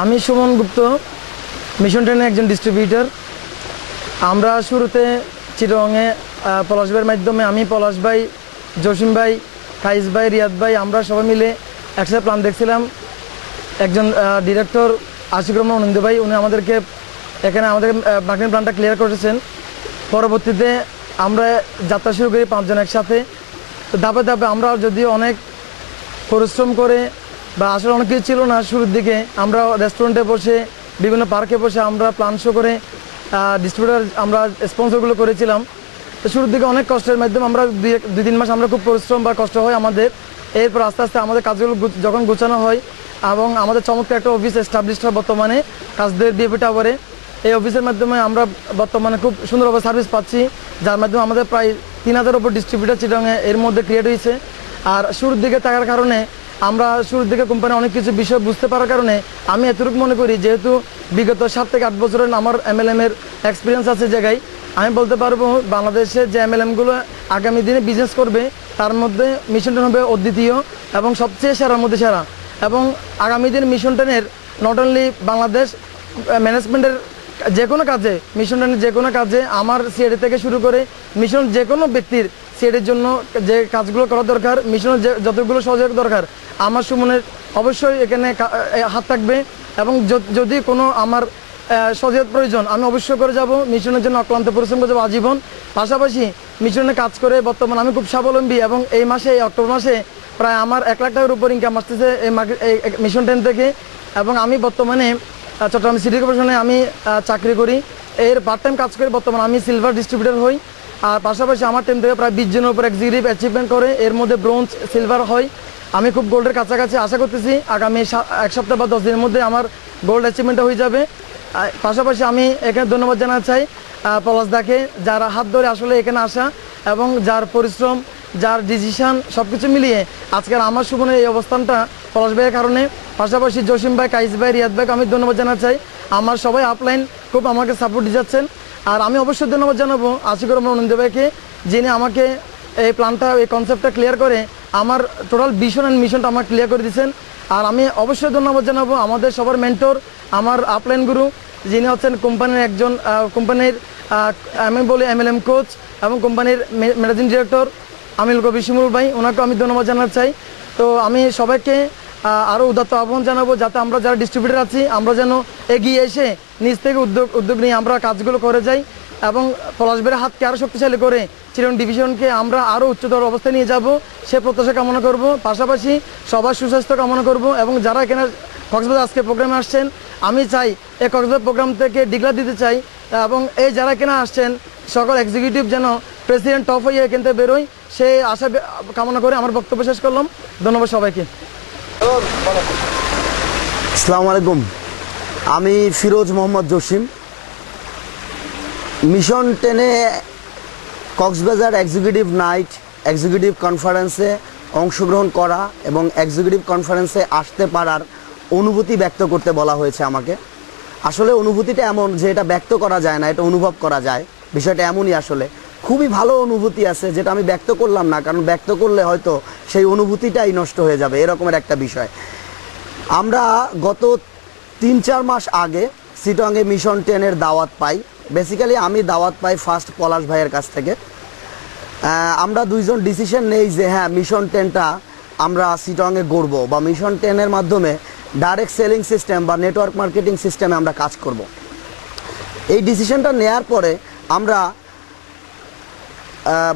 আমি সুমন গুপ্ত, মিশন ট্রেনের একজন ডিস্ট্রিবিউটর। আমরা শুরুতে চিটাগংয়ে পলাশ ভাইয়ের মাধ্যমে আমি, পলাশ ভাই, জসিম ভাই, কাইস ভাই, রিয়াদ ভাই, আমরা সবাই মিলে একসাথে প্ল্যান দেখছিলাম। একজন ডিরেক্টর আশিক রহমান অনিন্দ ভাই, উনি আমাদেরকে এখানে আমাদের মার্কেটিং প্ল্যানটা ক্লিয়ার করেছেন। পরবর্তীতে আমরা যাত্রা শুরু করি 5 জন একসাথে। তো ধাপে ধাপে আমরা যদিও অনেক পরিশ্রম করে বা আসলে অনেক কিছু ছিল না শুরুর দিকে, আমরা রেস্টুরেন্টে বসে বিভিন্ন পার্কে বসে আমরা প্ল্যান শো করে ডিস্ট্রিবিউটার আমরা স্পন্সরগুলো করেছিলাম। তো শুরুর দিকে অনেক কষ্টের মাধ্যমে আমরা 2-3 মাস আমরা খুব পরিশ্রম বা কষ্ট হয় আমাদের। এরপর আস্তে আস্তে আমাদের কাজগুলো যখন গোছানো হয় এবং আমাদের চমৎকার একটা অফিস এস্টাবলিশড হয় বর্তমানে কাজদের ডিএপি টাওয়ারে। এই অফিসের মাধ্যমে আমরা বর্তমানে খুব সুন্দরভাবে সার্ভিস পাচ্ছি, যার মাধ্যমে আমাদের প্রায় 3000 উপর ডিস্ট্রিবিউটার চিটাগংয়ে এর মধ্যে ক্রিয়েট হয়েছে। আর শুরুর দিকে থাকার কারণে আমরা শুরুর দিকে কোম্পানি অনেক কিছু বিষয় বুঝতে পারার কারণে আমি এতটুকু মনে করি, যেহেতু বিগত 7 থেকে 8 বছরের আমার MLM-এর এক্সপিরিয়েন্স আছে জায়গায়, আমি বলতে পারবো বাংলাদেশে যে MLM-গুলো আগামী দিনে বিজনেস করবে তার মধ্যে মিশন ট্রেন হবে অদ্বিতীয় এবং সবচেয়ে সেরার মধ্যে সেরা। এবং আগামী দিন মিশন ট্রেনের নট অনলি বাংলাদেশ ম্যানেজমেন্টের যে কোনো কাজে, মিশন ট্রেনের যে কোনো কাজে আমার সিআইডি থেকে শুরু করে মিশন যে কোনো ব্যক্তির সিআইডির জন্য যে কাজগুলো করা দরকার, মিশনের যতগুলো সহযোগিতা দরকার, আমার সুমনের অবশ্যই এখানে হাত থাকবে। এবং যদি কোনো আমার সহযোগিতার প্রয়োজন আমি অবশ্যই করে যাব। মিশনের জন্য অক্লান্ত পরিশ্রম করে যাবো আজীবন। পাশাপাশি মিশনে কাজ করে বর্তমানে আমি খুব স্বাবলম্বী এবং এই মাসে, এই অক্টোবর মাসে প্রায় আমার 1 লাখ টাকার উপর ইনকাম আসতেছে এই মিশন ট্রেন থেকে। এবং আমি বর্তমানে চট্টগ্রাম সিটি কর্পোরেশনে আমি চাকরি করি, এর পার্ট টাইম কাজ করে বর্তমানে আমি সিলভার ডিস্ট্রিবিউটর হই। আর পাশাপাশি আমার টিম থেকে প্রায় 20 জনের উপর এক্সিকিউটিভ অ্যাচিভমেন্ট করে, এর মধ্যে ব্রোঞ্জ, সিলভার হয়। আমি খুব গোল্ডের কাছাকাছি আশা করতেছি আগামী 1 সপ্তাহ বা 10 দিনের মধ্যে আমার গোল্ড অ্যাচিভমেন্টটা হয়ে যাবে। পাশাপাশি আমি এখানে ধন্যবাদ জানাতে চাই পলাশ দাকে, যার হাত ধরে আসলে এখানে আসা এবং যার পরিশ্রম, যার ডিসিশন সব কিছু মিলিয়ে আজকের আমার সুমনের এই অবস্থানটা পলাশ ভাইয়ের কারণে। পাশাপাশি জসিম ভাই, কাইস ভাই, রিয়াদ ভাইকে আমি ধন্যবাদ জানাতে চাই। আমার সবাই আপলাইন খুব আমাকে সাপোর্ট দিয়ে যাচ্ছেন। আর আমি অবশ্যই ধন্যবাদ জানাবো আশিক রহমান অনিন্দ ভাইকে, যিনি আমাকে এই প্ল্যানটা, এই কনসেপ্টটা ক্লিয়ার করে আমার টোটাল ভিশন অ্যান্ড মিশনটা আমার ক্লিয়ার করে দিয়েছেন। আর আমি অবশ্যই ধন্যবাদ জানাবো আমাদের সবার মেন্টর, আমার আপলাইন গুরু, যিনি হচ্ছেন কোম্পানির একজন কোম্পানির আমি বলি MLM কোচ এবং কোম্পানির ম্যানেজিং ডিরেক্টর আমিল কবির শিমুল ভাই, ওনাকে আমি ধন্যবাদ জানাতে চাই। তো আমি সবাইকে আরও উদাত্ত আহ্বান জানাবো, যাতে আমরা যারা ডিস্ট্রিবিউটর আছি আমরা যেন এগিয়ে এসে নিজ থেকে উদ্যোগ নিয়ে আমরা কাজগুলো করে যাই এবং পলাশ ভাইয়ের হাতকে আরও শক্তিশালী করে চিটাগং ডিভিশনকে আমরা আরও উচ্চতর অবস্থায় নিয়ে যাব, সে প্রত্যাশা কামনা করব। পাশাপাশি সবার সুস্বাস্থ্য কামনা করব। এবং যারা এখানে কক্সবাজার আজকে প্রোগ্রামে আসছেন, আমি চাই এই কক্সবাজার প্রোগ্রাম থেকে ডিক্লার দিতে চাই এবং এই যারা এখানে আসছেন সকল এক্সিকিউটিভ যেন প্রেসিডেন্ট টপ হয়ে এখান থেকে বেরোয়, সেই আশা কামনা করে আমার বক্তব্য শেষ করলাম। ধন্যবাদ সবাইকে। আসসালামু আলাইকুম, আমি ফিরোজ মোহাম্মদ জসিম। মিশন ট্রেনে কক্সবাজার এক্সিকিউটিভ নাইট, এক্সিকিউটিভ কনফারেন্সে অংশগ্রহণ করা এবং এক্সিকিউটিভ কনফারেন্সে আসতে পারার অনুভূতি ব্যক্ত করতে বলা হয়েছে আমাকে। আসলে অনুভূতিটা এমন যে এটা ব্যক্ত করা যায় না, এটা অনুভব করা যায়। বিষয়টা এমনই, আসলে খুবই ভালো অনুভূতি আছে যেটা আমি ব্যক্ত করলাম না, কারণ ব্যক্ত করলে হয়তো সেই অনুভূতিটাই নষ্ট হয়ে যাবে, এরকমের একটা বিষয়। আমরা গত 3-4 মাস আগে চিটাগংয়ে মিশন ট্রেনের দাওয়াত পাই। বেসিক্যালি আমি দাওয়াত পাই ফার্স্ট পলাশ ভাইয়ের কাছ থেকে। আমরা 2 জন ডিসিশন নেই যে হ্যাঁ মিশন ট্রেনটা আমরা চিটাগংয়ে গড়ব বা মিশন ট্রেনের মাধ্যমে ডাইরেক্ট সেলিং সিস্টেম বা নেটওয়ার্ক মার্কেটিং সিস্টেমে আমরা কাজ করব। এই ডিসিশনটা নেয়ার পরে আমরা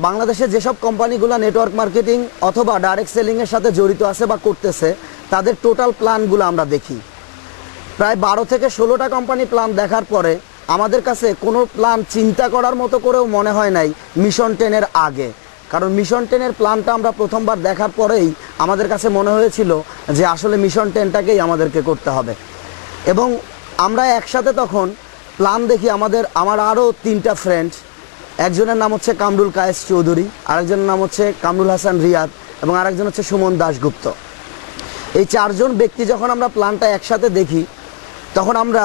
বাংলাদেশের যেসব কোম্পানিগুলো নেটওয়ার্ক মার্কেটিং অথবা ডাইরেক্ট সেলিংয়ের সাথে জড়িত আছে বা করতেছে তাদের টোটাল প্ল্যানগুলো আমরা দেখি। প্রায় 12 থেকে 16টা কোম্পানি প্ল্যান দেখার পরে আমাদের কাছে কোনো প্ল্যান চিন্তা করার মতো করেও মনে হয় নাই মিশন ট্রেনের আগে। কারণ মিশন ট্রেনের প্ল্যানটা আমরা প্রথমবার দেখার পরেই আমাদের কাছে মনে হয়েছিল যে আসলে মিশন ট্রেনটাকেই আমাদেরকে করতে হবে। এবং আমরা একসাথে তখন প্ল্যান দেখি। আমার আরও 3টা ফ্রেন্ড, একজনের নাম হচ্ছে কামরুল কায়েস চৌধুরী, আরেকজনের নাম হচ্ছে কামরুল হাসান রিয়াদ এবং আরেকজন হচ্ছে সুমন দাশগুপ্ত। এই 4 জন ব্যক্তি যখন আমরা প্ল্যানটা একসাথে দেখি তখন আমরা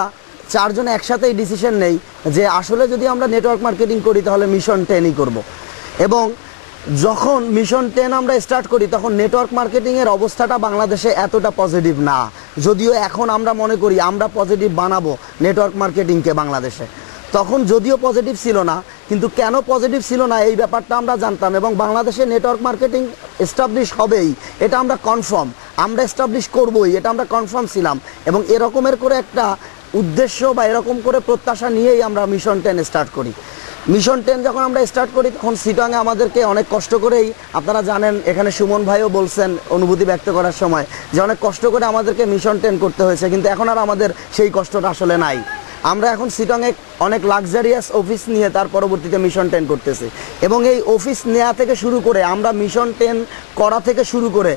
4 জন একসাথেই ডিসিশন নেই যে আসলে যদি আমরা নেটওয়ার্ক মার্কেটিং করি তাহলে মিশন ট্রেনই করব। এবং যখন মিশন ট্রেন আমরা স্টার্ট করি তখন নেটওয়ার্ক মার্কেটিংয়ের অবস্থাটা বাংলাদেশে এতটা পজিটিভ না। যদিও এখন আমরা মনে করি আমরা পজিটিভ বানাবো নেটওয়ার্ক মার্কেটিংকে বাংলাদেশে। তখন যদিও পজিটিভ ছিল না, কিন্তু কেন পজিটিভ ছিল না এই ব্যাপারটা আমরা জানতাম, এবং বাংলাদেশে নেটওয়ার্ক মার্কেটিং এস্টাবলিশ হবেই এটা আমরা কনফার্ম, আমরা এস্টাবলিশ করবই এটা আমরা কনফার্ম ছিলাম। এবং এরকমের করে একটা উদ্দেশ্য বা এরকম করে প্রত্যাশা নিয়েই আমরা মিশন 10 স্টার্ট করি। মিশন 10 যখন আমরা স্টার্ট করি তখন চিটাগাংয়ে আমাদেরকে অনেক কষ্ট করেই, আপনারা জানেন এখানে সুমন ভাইও বলছেন অনুভূতি ব্যক্ত করার সময় যে অনেক কষ্ট করে আমাদেরকে মিশন 10 করতে হয়েছে, কিন্তু এখন আর আমাদের সেই কষ্টটা আসলে নাই। আমরা এখন চিটাগাংয়ে অনেক লাক্সারিয়াস অফিস নিয়ে তার পরবর্তীতে মিশন 10 করতেছি, এবং এই অফিস নেওয়া থেকে শুরু করে আমরা মিশন 10 করা থেকে শুরু করে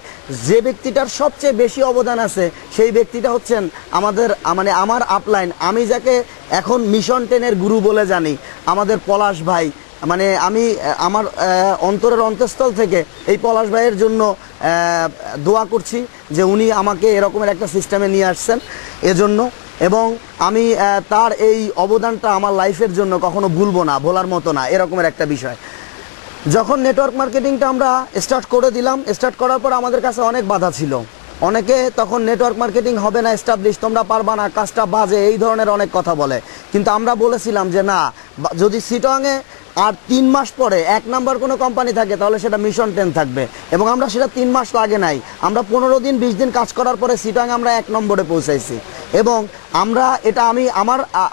যে ব্যক্তিটার সবচেয়ে বেশি অবদান আছে সেই ব্যক্তিটা হচ্ছেন আমাদের মানে আমার আপলাইন, আমি যাকে এখন মিশন 10-এর গুরু বলে জানি, আমাদের পলাশ ভাই। মানে আমি আমার অন্তরের অন্তঃস্থল থেকে এই পলাশ ভাইয়ের জন্য দোয়া করছি যে উনি আমাকে এরকমের একটা সিস্টেমে নিয়ে আসছেন এজন্য, এবং আমি তার এই অবদানটা আমার লাইফের জন্য কখনো ভুলবো না, ভোলার মতো না এরকমের একটা বিষয়। যখন নেটওয়ার্ক মার্কেটিংটা আমরা স্টার্ট করে দিলাম, স্টার্ট করার পর আমাদের কাছে অনেক বাধা ছিল। অনেকে তখন নেটওয়ার্ক মার্কেটিং হবে না এস্টাবলিশ, তোমরা পারবা না, কাজটা বাজে, এই ধরনের অনেক কথা বলে। কিন্তু আমরা বলেছিলাম যে না, যদি চিটাগাংয়ে আর 3 মাস পরে 1 নাম্বার কোনো কোম্পানি থাকে তাহলে সেটা মিশন 10 থাকবে। এবং আমরা সেটা 3 মাস লাগে নাই, আমরা 15 দিন 20 দিন কাজ করার পরে চিটাগাংয়ে আমরা 1 নম্বরে পৌঁছাইছি। এবং আমরা এটা আমি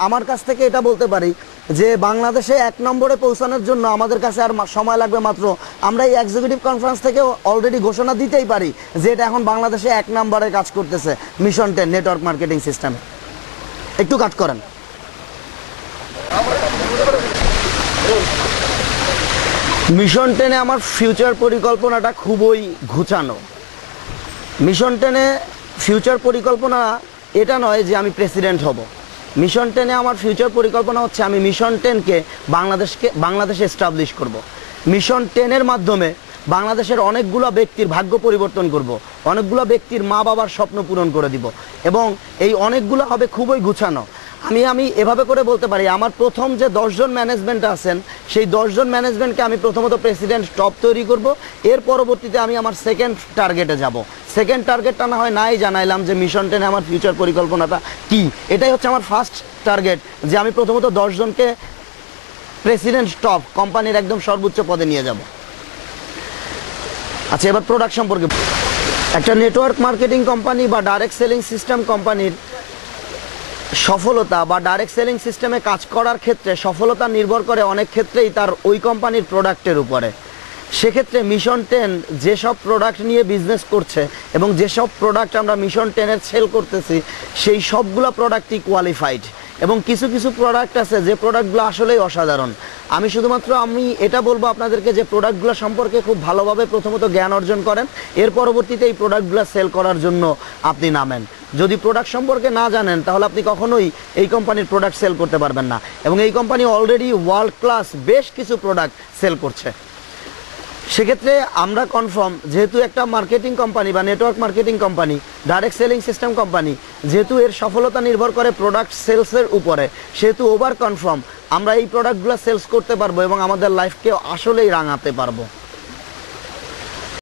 আমার কাছ থেকে এটা বলতে পারি যে বাংলাদেশে 1 নম্বরে পৌঁছানোর জন্য আমাদের কাছে আর সময় লাগবে মাত্র, আমরা এই এক্সিকিউটিভ কনফারেন্স থেকে অলরেডি ঘোষণা দিতেই পারি যে এটা এখন বাংলাদেশে 1 নম্বরে কাজ করতেছে মিশন 10 নেটওয়ার্ক মার্কেটিং সিস্টেম। একটু কাট করেন। মিশন 10-এ আমার ফিউচার পরিকল্পনাটা খুবই ঘুচানো। মিশন 10-এ ফিউচার পরিকল্পনা এটা নয় যে আমি প্রেসিডেন্ট হব। মিশন 10-এ আমার ফিউচার পরিকল্পনা হচ্ছে আমি মিশন 10-কে বাংলাদেশে এস্টাবলিশ করব। মিশন 10-এর মাধ্যমে বাংলাদেশের অনেকগুলো ব্যক্তির ভাগ্য পরিবর্তন করব, অনেকগুলো ব্যক্তির মা বাবার স্বপ্ন পূরণ করে দিব, এবং এই অনেকগুলো হবে খুবই গুছানো। আমি এভাবে করে বলতে পারি আমার প্রথম যে 10 জন ম্যানেজমেন্ট আছেন সেই 10 জন ম্যানেজমেন্টকে আমি প্রথমত প্রেসিডেন্ট টপ তৈরি করব, এর পরবর্তীতে আমি আমার সেকেন্ড টার্গেটে যাব। সেকেন্ড টার্গেটটা না হয় নাই জানাইলাম যে মিশন 10-এ আমার ফিউচার পরিকল্পনাটা কি, এটাই হচ্ছে আমার ফার্স্ট টার্গেট, যে আমি প্রথমত 10 জনকে প্রেসিডেন্ট টপ কোম্পানির একদম সর্বোচ্চ পদে নিয়ে যাব। আচ্ছা, এবার প্রোডাক্ট সম্পর্কে। একটা নেটওয়ার্ক মার্কেটিং কোম্পানি বা ডাইরেক্ট সেলিং সিস্টেম কোম্পানির সফলতা বা ডাইরেক্ট সেলিং সিস্টেমে কাজ করার ক্ষেত্রে সফলতা নির্ভর করে অনেক ক্ষেত্রেই তার ওই কোম্পানির প্রোডাক্টের উপরে। সেক্ষেত্রে মিশন 10 যেসব প্রোডাক্ট নিয়ে বিজনেস করছে এবং যেসব প্রোডাক্ট আমরা মিশন 10-এর সেল করতেছি সেই সবগুলো প্রোডাক্টই কোয়ালিফাইড, এবং কিছু কিছু প্রোডাক্ট আছে যে প্রোডাক্টগুলো আসলেই অসাধারণ। আমি এটা বলবো আপনাদেরকে যে প্রোডাক্টগুলো সম্পর্কে খুব ভালোভাবে প্রথমত জ্ঞান অর্জন করেন, এর পরবর্তীতে এই প্রোডাক্টগুলো সেল করার জন্য আপনি নামেন। যদি প্রোডাক্ট সম্পর্কে না জানেন তাহলে আপনি কখনোই এই কোম্পানির প্রোডাক্ট সেল করতে পারবেন না, এবং এই কোম্পানি অলরেডি ওয়ার্ল্ড ক্লাস বেশ কিছু প্রোডাক্ট সেল করছে। সেক্ষেত্রে আমরা কনফার্ম, যেহেতু একটা মার্কেটিং কোম্পানি বা network marketing company, direct selling system company, যেহেতু এর সফলতা নির্ভর করে প্রোডাক্ট সেলসের উপরে, সেহেতু ওভার কনফার্ম আমরা এই প্রোডাক্টগুলো সেলস করতে পারবো এবং আমাদের লাইফকে আসলেই রাঙাতে পারবো।